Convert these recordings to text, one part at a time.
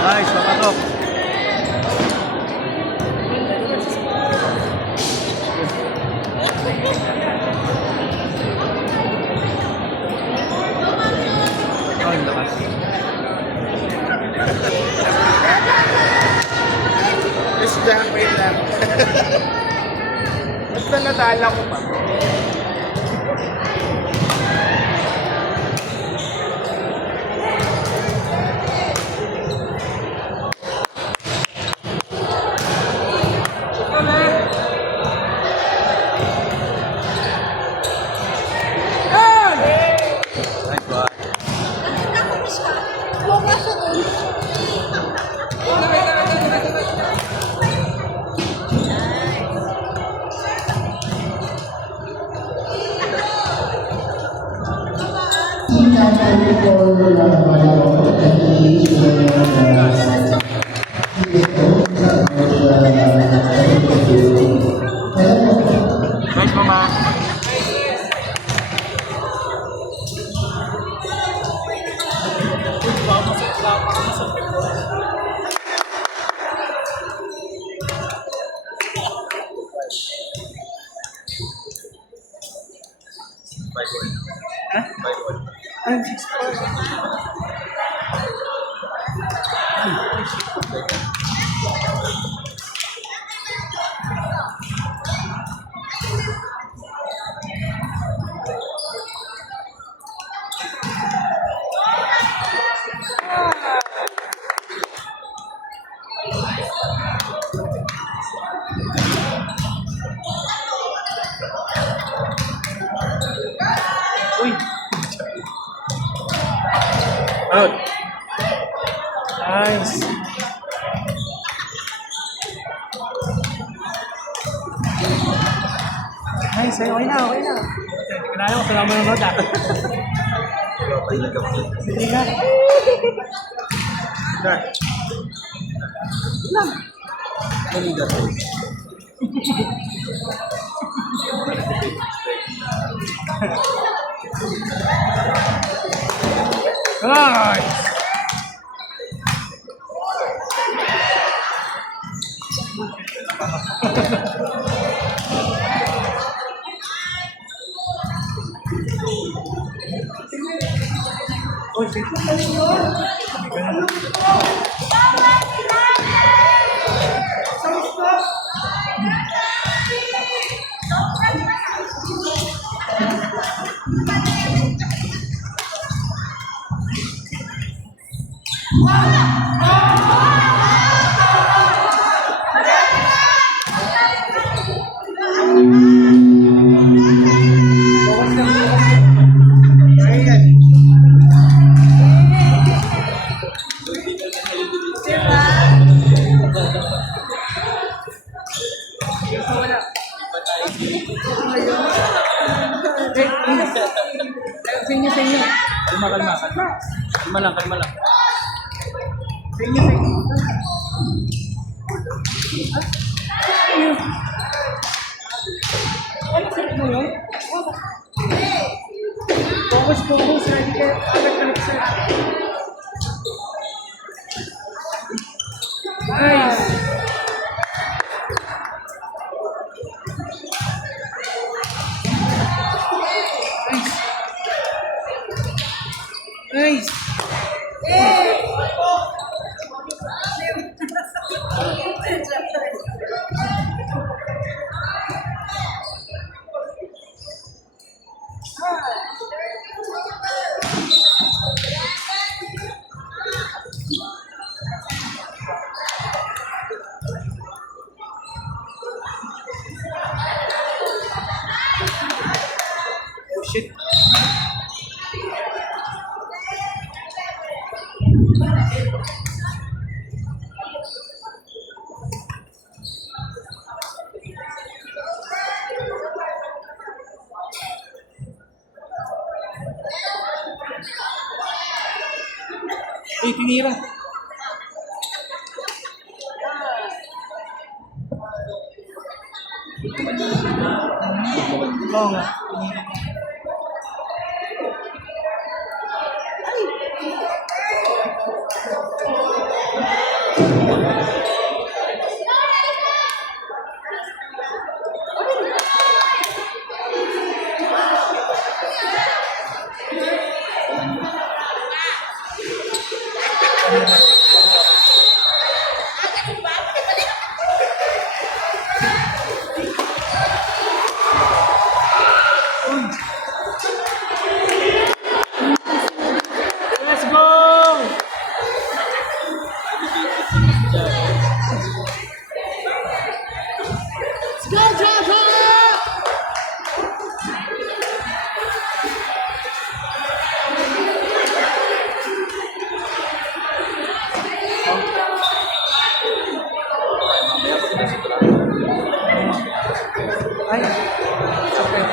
Nice, papatok. Oh, yung lakas. Just wait lang. Basta nadala ko pa. Nice one. Nice, mama. Uy! Out! Nice! Nice, okay na, okay na. Hindi ko na ayaw, salamat ng road ah. Sige nga. Sir. Lang. Maligat. Nice! Oh, shit. Sa inyo. Kalma, kalma, kalma. Kalma lang, kalma lang. Sa inyo, sa inyo. Ano sa inyo yun? Focus, focus. Ready ka. Balik sir. Nice. Nice. Oh shit. Eh, tinira. Oo nga. Let's go! Let's go, Java! Ay, okay.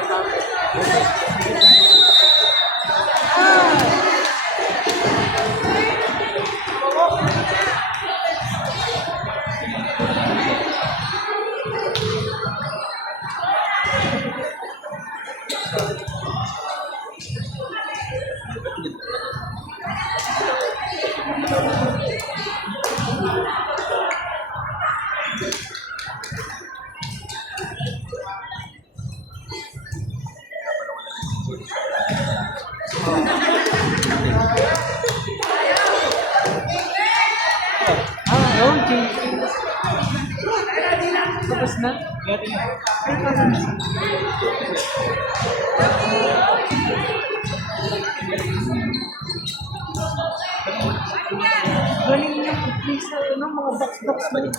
Okay. Tapos na? Galing niya mag-play sa mga box-box ba niya?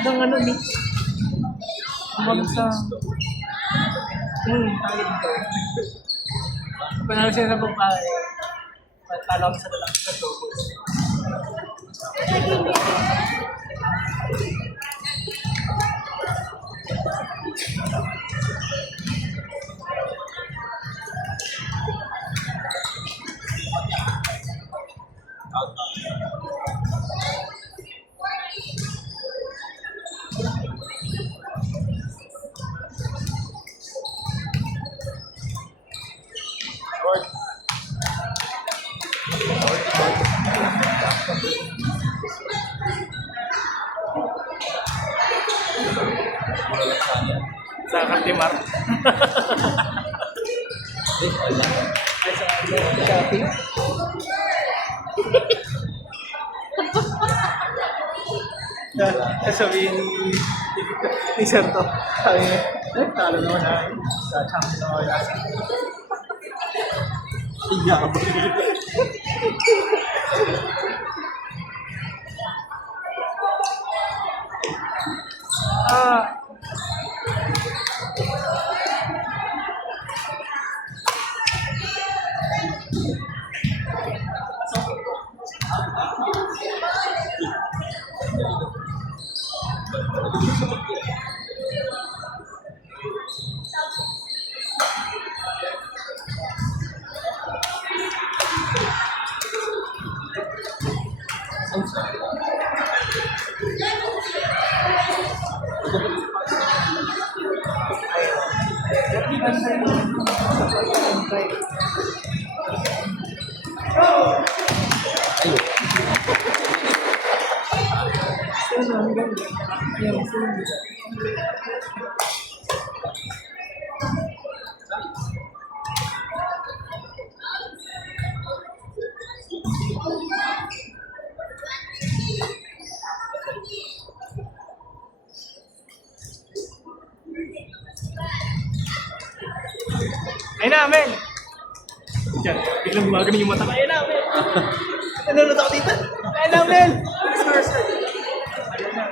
Hanggang ano, mix. Hanggang sa... Panalo siya sa babae. Talo kami sa lalaki sa doubles. Sa Kantimar. Ay, sa Shopee. Sabihin ni Sir to. Sabi niya, talo naman na sa champion naman natin. Iyabang. Ayun na, Mel! Diyan, biglang gumagano yung mata ko. Ayun na, Mel! Nanonood ako dito. Ayun na, Mel! Ayun na.